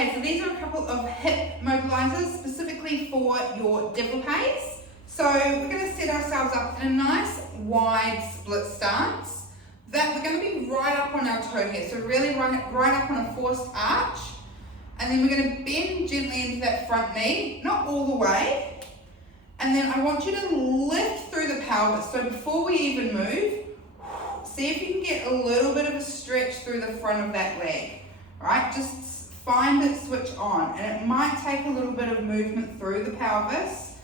Okay, so these are a couple of hip mobilizers specifically for your développés. So we're going to set ourselves up in a nice wide split stance. That we're going to be right up on our toe here, so really right up on a forced arch. And then we're going to bend gently into that front knee, not all the way. And then I want you to lift through the pelvis. So before we even move, see if you can get a little bit of a stretch through the front of that leg. All right, just find it switch on. And it might take a little bit of movement through the pelvis.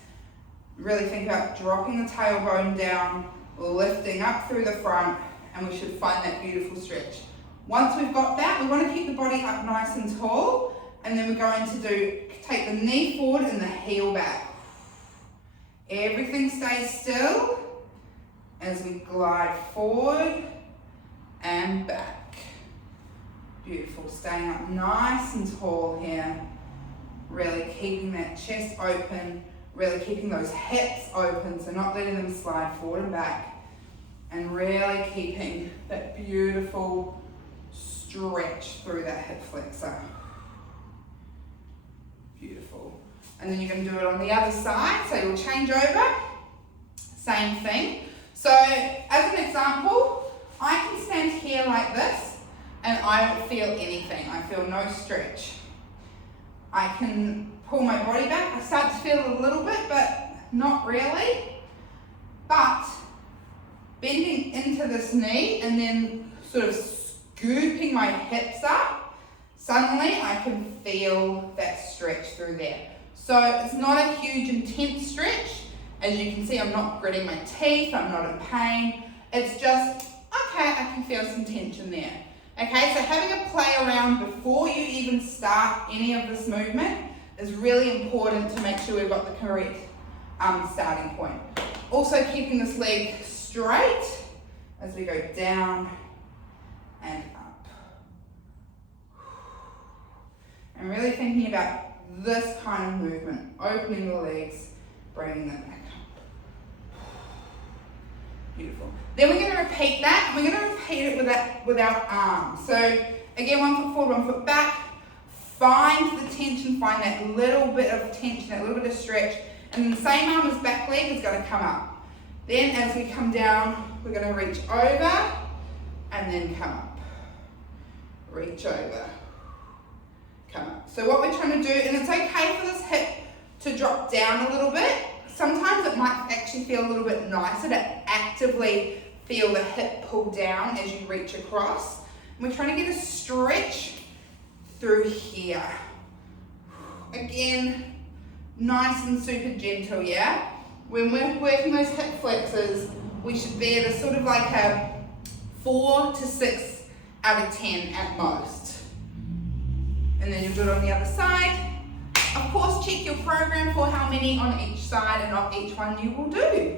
Really think about dropping the tailbone down, lifting up through the front, and we should find that beautiful stretch. Once we've got that, we want to keep the body up nice and tall, and then we're going to take the knee forward and the heel back. Everything stays still as we glide forward and back. Beautiful, staying up nice and tall here. Really keeping that chest open, really keeping those hips open, so not letting them slide forward and back. And really keeping that beautiful stretch through that hip flexor. Beautiful. And then you're going to do it on the other side, so you'll change over. Same thing. So, as an example, I can stand here like this, and I don't feel anything. I feel no stretch. I can pull my body back. I start to feel a little bit, but not really. But bending into this knee and then sort of scooping my hips up, suddenly I can feel that stretch through there. So it's not a huge intense stretch. As you can see, I'm not gritting my teeth, I'm not in pain. It's just, okay, I can feel some tension there. Okay, so having a play around before you even start any of this movement is really important to make sure we've got the correct starting point. Also keeping this leg straight as we go down and up. And really thinking about this kind of movement, opening the legs, bringing them back up. Beautiful. Then we're going to repeat that. We're going to repeat it with our arms. So again, 1 foot forward, 1 foot back. Find the tension, find that little bit of tension, that little bit of stretch. And the same arm as back leg is going to come up. Then as we come down, we're going to reach over and then come up. Reach over, come up. So what we're trying to do, and it's okay for this hip to drop down a little bit. Sometimes it might actually feel a little bit nicer to actively feel the hip pull down as you reach across. And we're trying to get a stretch through here. Again, nice and super gentle, yeah? When we're working those hip flexors, we should be at a sort of like a 4 to 6 out of 10 at most. And then you'll do it on the other side. Of course, check your program for how many on each side and not each one you will do.